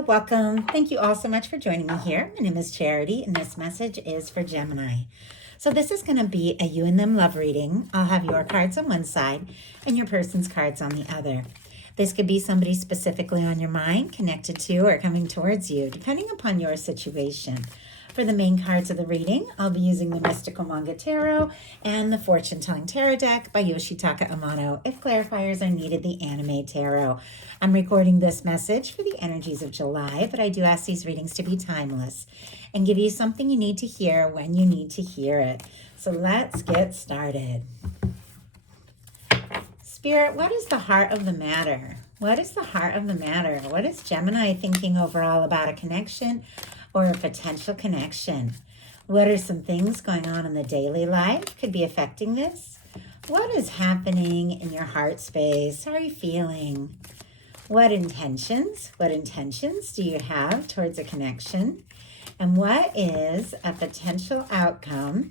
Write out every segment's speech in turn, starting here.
Hello, welcome. Thank you all so much for joining me here. My name is Charity, and this message is for Gemini. So this is going to be a you and them love reading. I'll have your cards on one side and your person's cards on the other. This could be somebody specifically on your mind, connected to, or coming towards you, depending upon your situation. For the main cards of the reading, I'll be using the Mystical Manga Tarot and the Fortune Telling Tarot deck by Yoshitaka Amono. If clarifiers are needed, the Anime Tarot. I'm recording this message for the energies of July, but I do ask these readings to be timeless and give you something you need to hear when you need to hear it. So let's get started. Spirit, what is the heart of the matter? What is the heart of the matter? What is Gemini thinking overall about a connection or a potential connection? What are some things going on in the daily life could be affecting this? What is happening in your heart space? How are you feeling? What intentions do you have towards a connection? And what is a potential outcome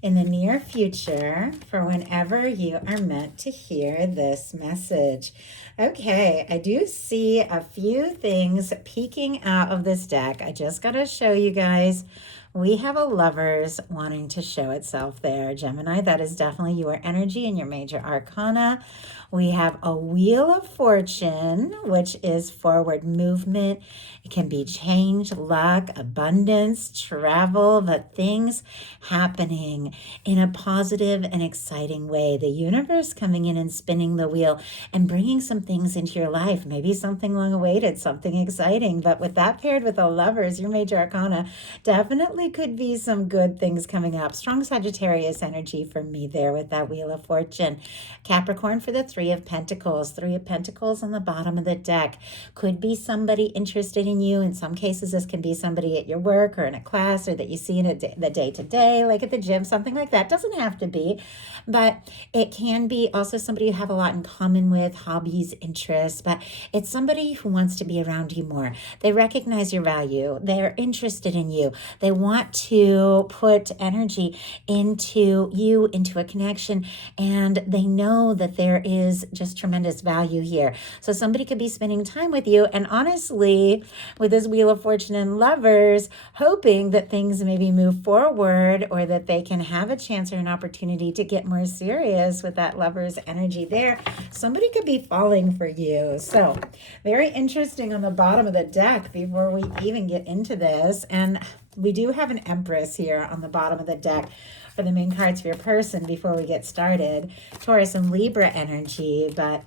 in the near future for whenever you are meant to hear this message? Okay, I do see a few things peeking out of this deck. I just got to show you guys. We have a Lovers wanting to show itself there. Gemini, that is definitely your energy and your major arcana. We have a Wheel of Fortune, which is forward movement. It can be change, luck, abundance, travel, but things happening in a positive and exciting way. The universe coming in and spinning the wheel and bringing some things into your life, maybe something long awaited, something exciting. But with that paired with the Lovers, your major arcana, definitely could be some good things coming up. Strong Sagittarius energy for me there with that Wheel of Fortune. Capricorn for the Three of Pentacles. Three of Pentacles on the bottom of the deck. Could be somebody interested in you. In some cases, this can be somebody at your work or in a class or that you see in the day-to-day, like at the gym, something like that. Doesn't have to be, but it can be also somebody you have a lot in common with, hobbies, interests, but it's somebody who wants to be around you more. They recognize your value. They're interested in you. They want to put energy into you, into a connection, and they know that there is just tremendous value here. So somebody could be spending time with you, and honestly, with this Wheel of Fortune and Lovers, hoping that things maybe move forward or that they can have a chance or an opportunity to get more serious with that Lovers energy there. Somebody could be falling for you. So very interesting on the bottom of the deck before we even get into this. And we do have an Empress here on the bottom of the deck for the main cards for your person before we get started. Taurus and Libra energy, but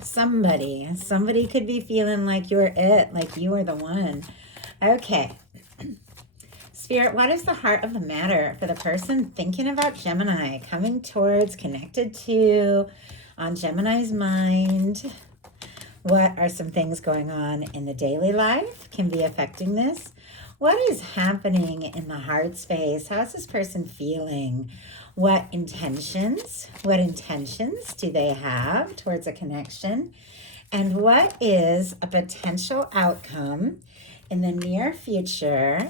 somebody could be feeling like you're it, like you are the one. Okay. Spirit, what is the heart of the matter for the person thinking about Gemini, coming towards, connected to, on Gemini's mind? What are some things going on in the daily life can be affecting this? What is happening in the heart space? How is this person feeling? What intentions do they have towards a connection? And what is a potential outcome in the near future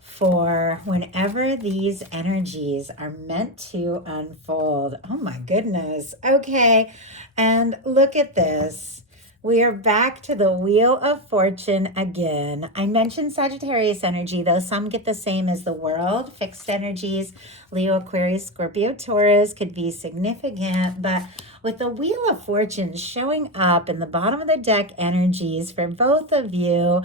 for whenever these energies are meant to unfold? Oh my goodness. Okay, and look at this. We are back to the Wheel of Fortune again. I mentioned Sagittarius energy, though some get the same as the world. Fixed energies, Leo, Aquarius, Scorpio, Taurus could be significant, but with the Wheel of Fortune showing up in the bottom of the deck energies for both of you,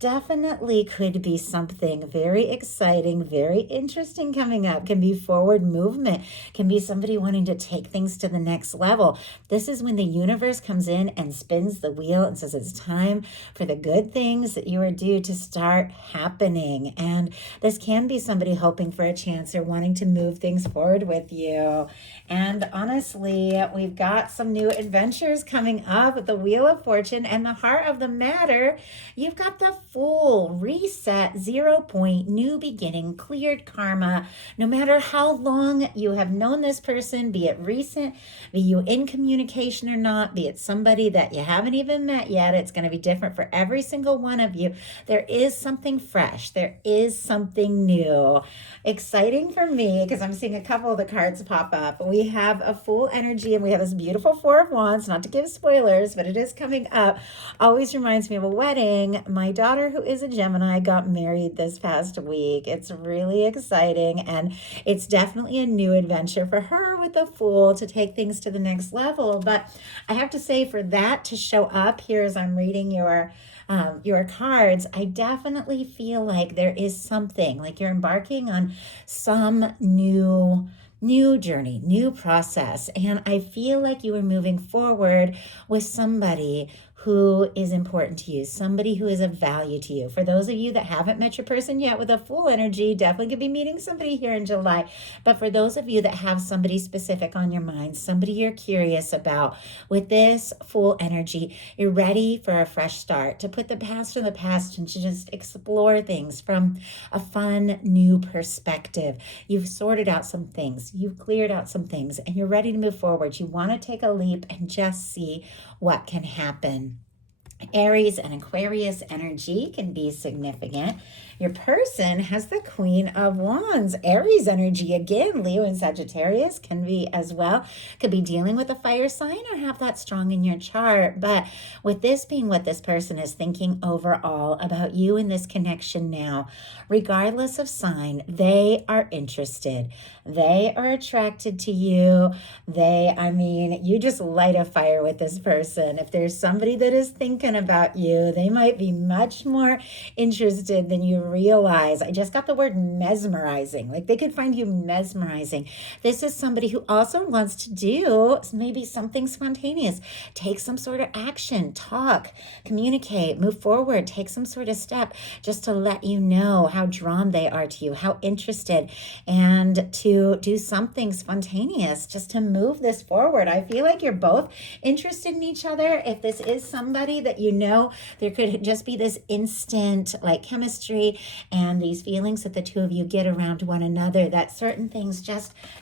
definitely could be something very exciting, very interesting coming up. Can be forward movement, can be somebody wanting to take things to the next level. This is when the universe comes in and spins the wheel and says it's time for the good things that you are due to start happening. And this can be somebody hoping for a chance or wanting to move things forward with you. And honestly, we've got some new adventures coming up with the Wheel of Fortune and the heart of the matter. You've got the Full, reset, 0 point, new beginning, cleared karma. No matter how long you have known this person, be it recent, be you in communication or not, be it somebody that you haven't even met yet, it's going to be different for every single one of you. There is something fresh. There is something new. Exciting for me because I'm seeing a couple of the cards pop up. We have a Fool energy and we have a this beautiful Four of Wands, not to give spoilers, but it is coming up, always reminds me of a wedding. My daughter, who is a Gemini, got married this past week. It's really exciting, and it's definitely a new adventure for her with the Fool to take things to the next level. But I have to say, for that to show up here as I'm reading your cards, I definitely feel like there is something, like you're embarking on some new journey, new process. And I feel like you are moving forward with somebody who is important to you, somebody who is of value to you. For those of you that haven't met your person yet with a Fool energy, definitely could be meeting somebody here in July. But for those of you that have somebody specific on your mind, somebody you're curious about, with this Fool energy, you're ready for a fresh start, to put the past in the past and to just explore things from a fun, new perspective. You've sorted out some things, you've cleared out some things, and you're ready to move forward. You want to take a leap and just see what can happen. Aries and Aquarius energy can be significant. Your person has the Queen of Wands. Aries energy, again, Leo and Sagittarius can be as well. Could be dealing with a fire sign or have that strong in your chart. But with this being what this person is thinking overall about you in this connection now, regardless of sign, they are interested. They are attracted to you. You just light a fire with this person. If there's somebody that is thinking about you, they might be much more interested than you realize. I just got the word mesmerizing. Like, they could find you mesmerizing. This is somebody who also wants to do maybe something spontaneous. Take some sort of action, talk, communicate, move forward, take some sort of step just to let you know how drawn they are to you, how interested, and to do something spontaneous just to move this forward. I feel like you're both interested in each other. If this is somebody that you know, there could just be this instant like chemistry and these feelings that the two of you get around one another, that certain things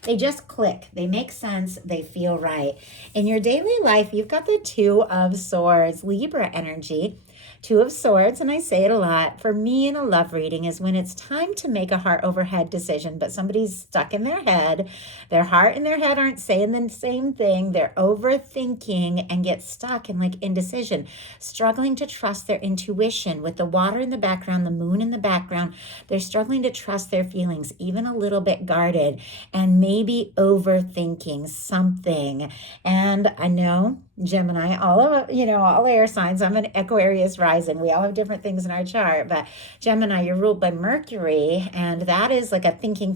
they just click. They make sense. They feel right. In your daily life, you've got the Two of Swords, Libra energy. Two of Swords, and I say it a lot, for me in a love reading, is when it's time to make a heart over head decision, but somebody's stuck in their head. Their heart and their head aren't saying the same thing. They're overthinking and get stuck in like indecision, struggling to trust their intuition. With the water in the background, the moon in the background, they're struggling to trust their feelings, even a little bit guarded, and maybe overthinking something. And I know Gemini, all air signs. I'm an Aquarius rising. We all have different things in our chart, but Gemini, you're ruled by Mercury, and that is like a thinking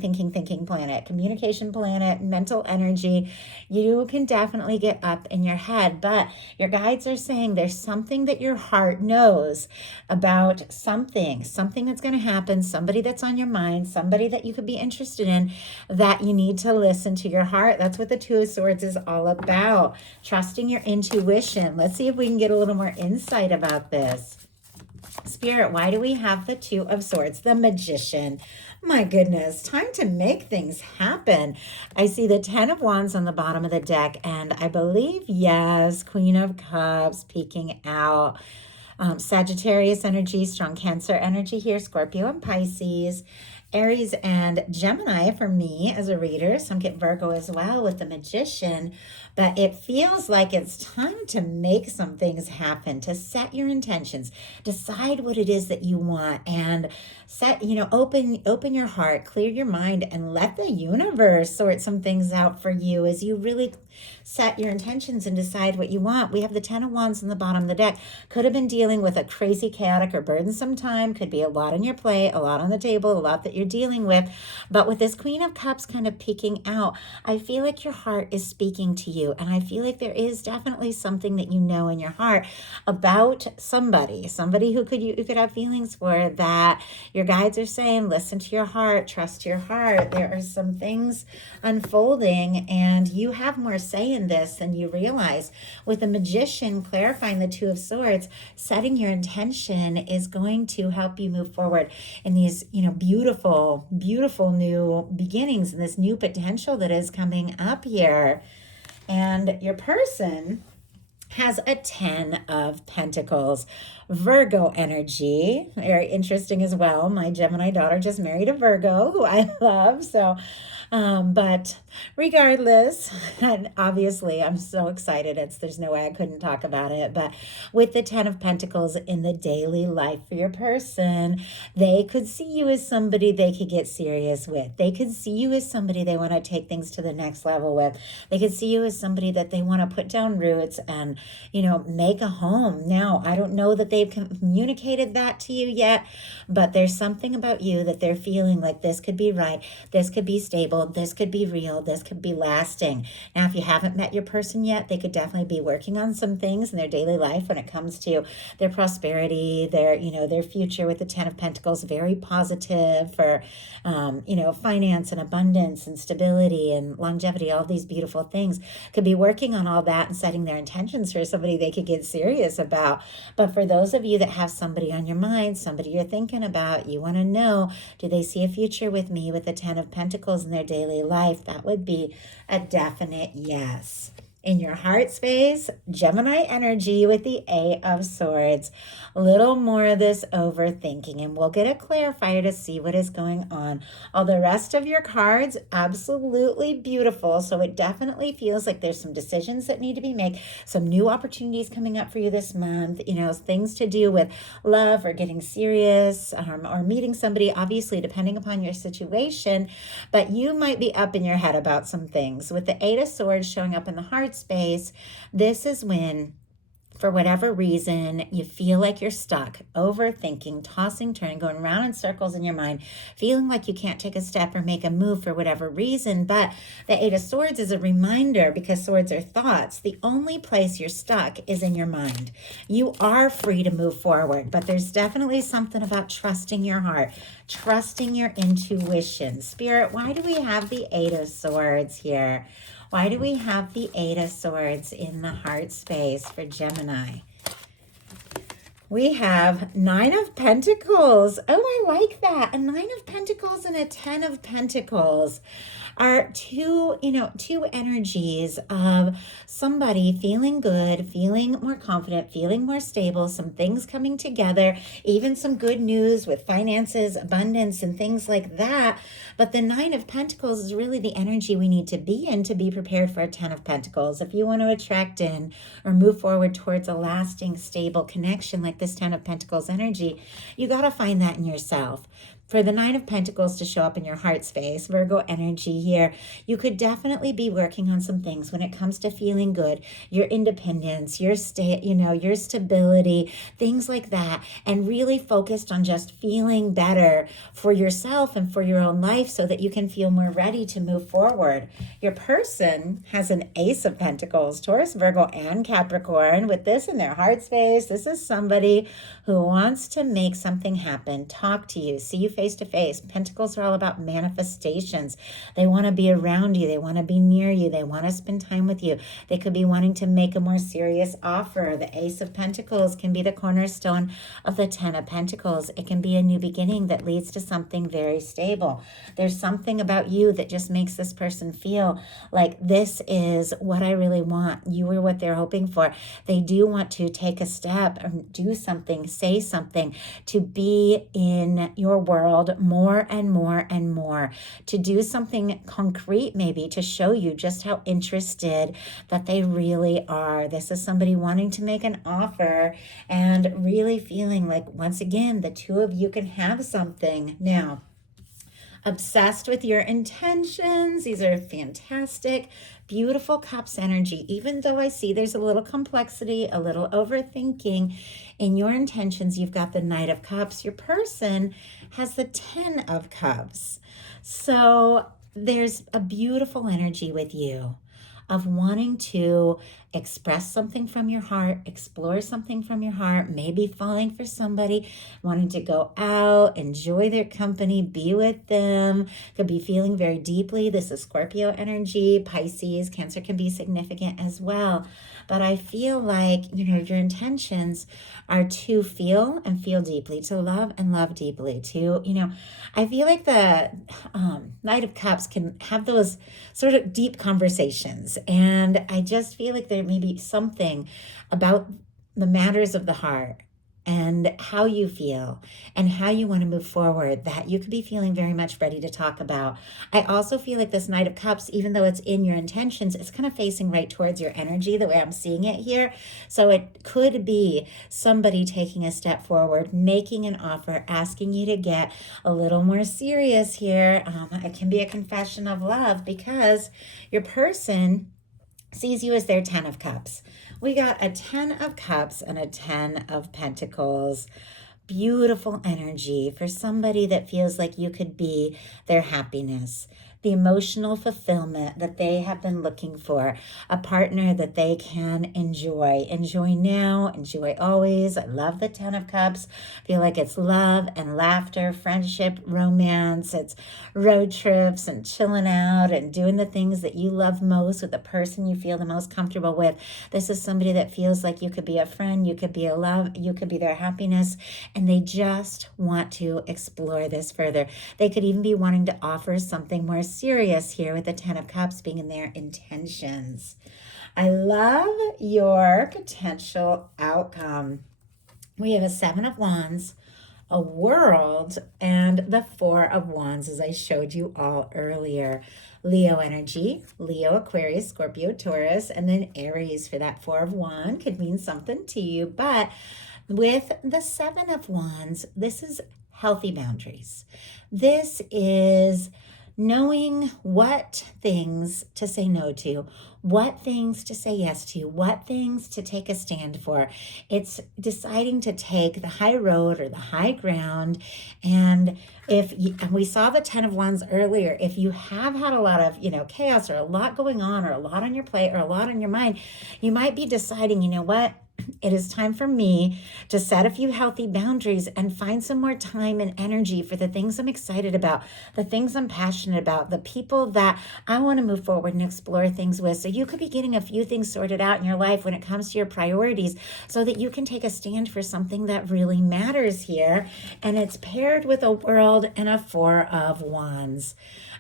planet, communication planet, mental energy. You can definitely get up in your head, but your guides are saying there's something that your heart knows about something that's going to happen, somebody that's on your mind, somebody that you could be interested in, that you need to listen to your heart. That's what the Two of Swords is all about. Trusting your intuition. Let's see if we can get a little more insight about this. Spirit, why do we have the Two of Swords? The Magician. My goodness, time to make things happen. I see the Ten of Wands on the bottom of the deck, and I believe, yes, Queen of Cups peeking out. Sagittarius energy, strong Cancer energy here, Scorpio and Pisces. Aries and Gemini for me as a reader. Some get Virgo as well with the Magician. But it feels like it's time to make some things happen, to set your intentions, decide what it is that you want, and open your heart, clear your mind, and let the universe sort some things out for you as you really set your intentions and decide what you want. We have the Ten of Wands on the bottom of the deck. Could have been dealing with a crazy, chaotic, or burdensome time. Could be a lot on your plate, a lot on the table, a lot that you're dealing with. But with this Queen of Cups kind of peeking out, I feel like your heart is speaking to you. And I feel like there is definitely something that you know in your heart about somebody who you could have feelings for, that your guides are saying, listen to your heart, trust your heart. There are some things unfolding, and you have more say in this than you realize. With the Magician clarifying the Two of Swords, setting your intention is going to help you move forward in these, beautiful, beautiful new beginnings and this new potential that is coming up here. And your person has a Ten of Pentacles. Virgo energy. Very interesting as well. My Gemini daughter just married a Virgo who I love. So, but regardless, and obviously I'm so excited. There's no way I couldn't talk about it. But with the Ten of Pentacles in the daily life for your person, they could see you as somebody they could get serious with. They could see you as somebody they want to take things to the next level with. They could see you as somebody that they want to put down roots and, make a home. Now, I don't know that they've communicated that to you yet, but there's something about you that they're feeling like this could be right, this could be stable, this could be real, this could be lasting. Now, if you haven't met your person yet, they could definitely be working on some things in their daily life when it comes to their prosperity, their future with the Ten of Pentacles, very positive for, finance and abundance and stability and longevity, all these beautiful things. Could be working on all that and setting their intentions for somebody they could get serious about. But for those of you that have somebody on your mind, somebody you're thinking about, you want to know, do they see a future with me with the Ten of Pentacles in their daily life? That would be a definite yes. In your heart space, Gemini energy with the Eight of Swords. A little more of this overthinking, and we'll get a clarifier to see what is going on. All the rest of your cards, absolutely beautiful. So it definitely feels like there's some decisions that need to be made, some new opportunities coming up for you this month, things to do with love or getting serious or meeting somebody, obviously, depending upon your situation. But you might be up in your head about some things. With the Eight of Swords showing up in the heart space, this is when, for whatever reason, you feel like you're stuck, overthinking, tossing, turning, going around in circles in your mind, feeling like you can't take a step or make a move for whatever reason. But the Eight of Swords is a reminder, because swords are thoughts. The only place you're stuck is in your mind. You are free to move forward, but there's definitely something about trusting your heart, trusting your intuition. Spirit, why do we have the Eight of Swords here? Why do we have the Eight of Swords in the heart space for Gemini? We have Nine of Pentacles. Oh, I like that. A Nine of Pentacles and a Ten of Pentacles are two energies of somebody feeling good, feeling more confident, feeling more stable, some things coming together, even some good news with finances, abundance, and things like that. But the Nine of Pentacles is really the energy we need to be in to be prepared for a Ten of Pentacles. If you want to attract in or move forward towards a lasting, stable connection like this Ten of Pentacles energy, you got to find that in yourself. For the Nine of Pentacles to show up in your heart space, Virgo energy here, you could definitely be working on some things when it comes to feeling good, your independence, your your stability, things like that, and really focused on just feeling better for yourself and for your own life so that you can feel more ready to move forward. Your person has an Ace of Pentacles, Taurus, Virgo, and Capricorn. With this in their heart space, this is somebody who wants to make something happen, talk to you, see you face to face. Pentacles are all about manifestations. They want to be around you. They want to be near you. They want to spend time with you. They could be wanting to make a more serious offer. The Ace of Pentacles can be the cornerstone of the Ten of Pentacles. It can be a new beginning that leads to something very stable. There's something about you that just makes this person feel like this is what I really want. You are what they're hoping for. They do want to take a step and do something, say something, to be in your world more and more and more, to do something concrete, maybe to show you just how interested that they really are. This is somebody wanting to make an offer and really feeling like, once again, the two of you can have something. Now, obsessed with your intentions. These are fantastic, beautiful Cups energy. Even though I see there's a little complexity, a little overthinking in your intentions, you've got the Knight of Cups. Your person has the Ten of Cups. So there's a beautiful energy with you of wanting to express something from your heart, explore something from your heart, maybe falling for somebody, wanting to go out, enjoy their company, be with them, could be feeling very deeply. This is Scorpio energy, Pisces, Cancer can be significant as well. But I feel like, your intentions are to feel and feel deeply, to love and love deeply, I feel like the Knight of Cups can have those sort of deep conversations. And I just feel like there may be something about the matters of the heart and how you feel and how you want to move forward that you could be feeling very much ready to talk about. I also feel like this Knight of Cups, even though it's in your intentions, it's kind of facing right towards your energy the way I'm seeing it here. So it could be somebody taking a step forward, making an offer, asking you to get a little more serious here. It can be a confession of love because your person sees you as their 10 of Cups. We got a 10 of Cups and a 10 of Pentacles. Beautiful energy for somebody that feels like you could be their happiness, the emotional fulfillment that they have been looking for, a partner that they can enjoy now, enjoy always. I love the 10 of Cups. I feel like it's love and laughter, friendship, romance. It's road trips and chilling out and doing the things that you love most with the person you feel the most comfortable with. This is somebody that feels like you could be a friend, you could be a love, you could be their happiness, and they just want to explore this further. They could even be wanting to offer something more serious here with the 10 of Cups being in their intentions. I love your potential outcome. We have a 7 of Wands, a World, and the 4 of Wands, as I showed you all earlier. Leo energy, Leo, Aquarius, Scorpio, Taurus, and then Aries for that 4 of Wands could mean something to you. But with the 7 of Wands, this is healthy boundaries. This is knowing what things to say no to, what things to say yes to, what things to take a stand for. It's deciding to take the high road or the high ground. And and we saw the 10 of Wands earlier, if you have had a lot of, chaos or a lot going on or a lot on your plate or a lot on your mind, you might be deciding, you know what? It is time for me to set a few healthy boundaries and find some more time and energy for the things I'm excited about, the things I'm passionate about, the people that I want to move forward and explore things with. So you could be getting a few things sorted out in your life when it comes to your priorities so that you can take a stand for something that really matters here. And it's paired with a World and a 4 of Wands.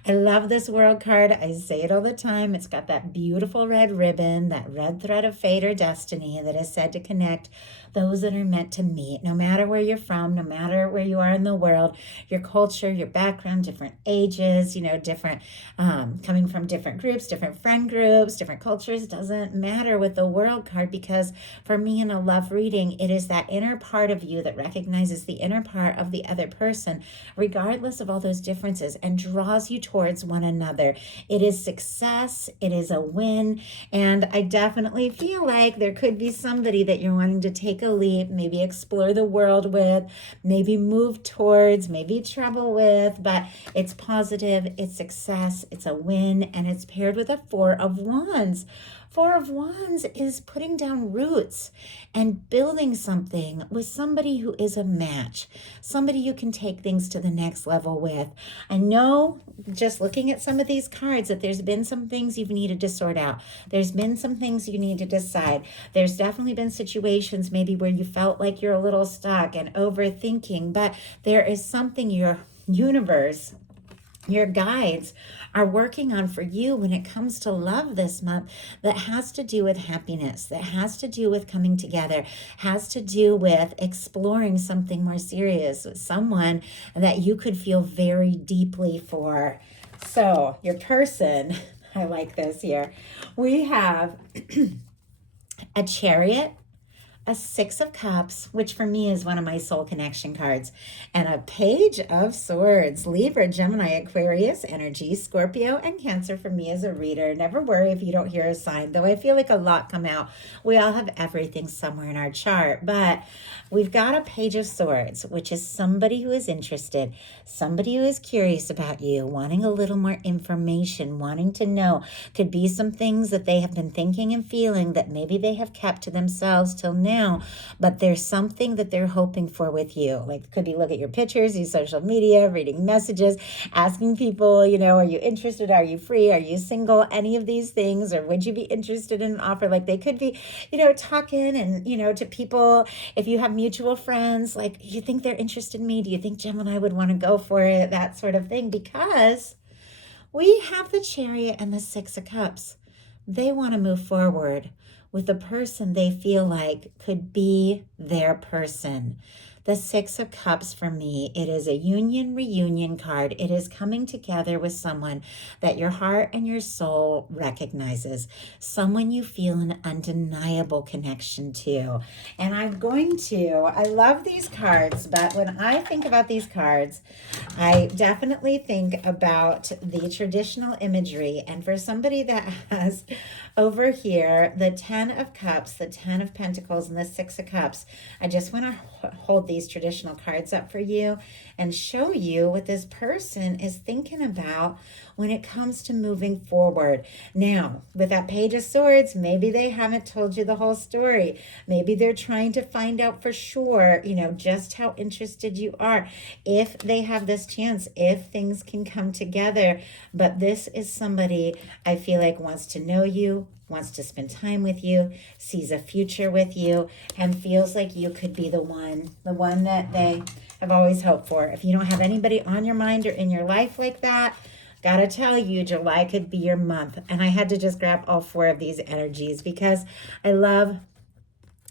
I love this World card. I say it all the time. It's got that beautiful red ribbon, that red thread of fate or destiny that is said to connect those that are meant to meet, no matter where you're from, no matter where you are in the world, your culture, your background, different ages, different, coming from different groups, different friend groups, different cultures, doesn't matter with the World card, because for me in a love reading, it is that inner part of you that recognizes the inner part of the other person, regardless of all those differences, and draws you towards one another. It is success. It is a win. And I definitely feel like there could be somebody that you're wanting to take a leap, maybe explore the world with, maybe move towards, maybe travel with, but it's positive, it's success, it's a win, and it's paired with a 4 of Wands. 4 of Wands is putting down roots and building something with somebody who is a match, somebody you can take things to the next level with. I know just looking at some of these cards that there's been some things you've needed to sort out. There's been some things you need to decide. There's definitely been situations maybe where you felt like you're a little stuck and overthinking, but there is something your universe, your guides are working on for you when it comes to love this month that has to do with happiness, that has to do with coming together, has to do with exploring something more serious with someone that you could feel very deeply for. So your person, I like this here. We have a Chariot, a 6 of Cups, which for me is one of my soul connection cards, and a Page of Swords. Libra, Gemini, Aquarius energy, Scorpio, and Cancer for me as a reader. Never worry if you don't hear a sign, though I feel like a lot come out. We all have everything somewhere in our chart, but we've got a Page of Swords, which is somebody who is interested, somebody who is curious about you, wanting a little more information, wanting to know. Could be some things that they have been thinking and feeling that maybe they have kept to themselves till now, but there's something that they're hoping for with you. Like, could be look at your pictures, your social media, reading messages, asking people, are you interested? Are you free? Are you single? Any of these things, or would you be interested in an offer? Like, they could be, talking and, to people. If you have mutual friends, like, you think they're interested in me? Do you think Gemini would want to go for it? That sort of thing, because we have the Chariot and the 6 of Cups. They want to move forward with the person they feel like could be their person. The Six of Cups for me, it is a union reunion card. It is coming together with someone that your heart and your soul recognizes, someone you feel an undeniable connection to. And I love these cards, but when I think about these cards, I definitely think about the traditional imagery. And for somebody that has over here the 10 of Cups, the 10 of Pentacles, and the 6 of Cups, I just want to hold these traditional cards up for you and show you what this person is thinking about when it comes to moving forward. Now, with that Page of Swords, maybe they haven't told you the whole story. Maybe they're trying to find out for sure, just how interested you are, if they have this chance, if things can come together. But this is somebody I feel like wants to know you, wants to spend time with you, sees a future with you, and feels like you could be the one that they have always hoped for. If you don't have anybody on your mind or in your life like that, gotta tell you, July could be your month. And I had to just grab all 4 of these energies because I love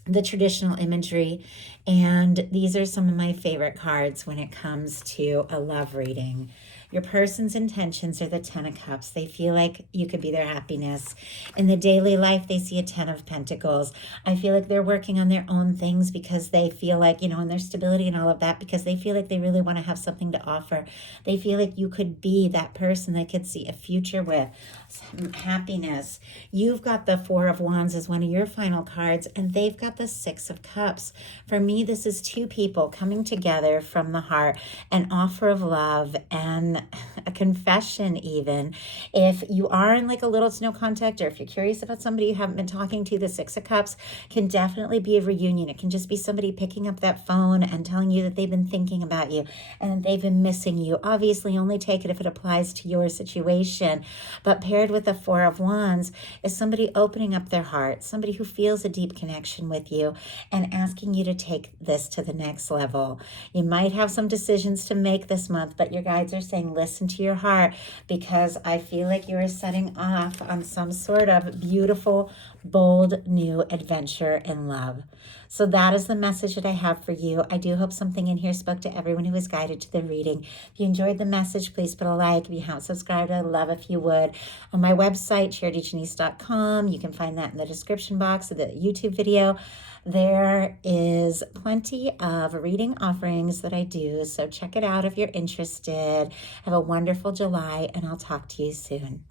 the traditional imagery, and these are some of my favorite cards when it comes to a love reading. Your person's intentions are the 10 of Cups. They feel like you could be their happiness. In the daily life, they see a 10 of Pentacles. I feel like they're working on their own things because they feel like, in their stability and all of that, because they feel like they really want to have something to offer. They feel like you could be that person they could see a future with, some happiness. You've got the 4 of Wands as one of your final cards, and they've got the 6 of Cups. For me, this is 2 people coming together from the heart, an offer of love and a confession even. If you are in like a little to no contact, or if you're curious about somebody you haven't been talking to, the 6 of Cups can definitely be a reunion. It can just be somebody picking up that phone and telling you that they've been thinking about you and they've been missing you. Obviously, only take it if it applies to your situation. But paired with the 4 of Wands is somebody opening up their heart, somebody who feels a deep connection with you and asking you to take this to the next level. You might have some decisions to make this month, but your guides are saying listen to your heart, because I feel like you are setting off on some sort of beautiful, bold, new adventure in love. So that is the message that I have for you. I do hope something in here spoke to everyone who was guided to the reading. If you enjoyed the message, please put a like. If you haven't subscribed, I'd love if you would. On my website, charityjanice.com, you can find that in the description box of the YouTube video. There is plenty of reading offerings that I do, so check it out if you're interested. Have a wonderful July, and I'll talk to you soon.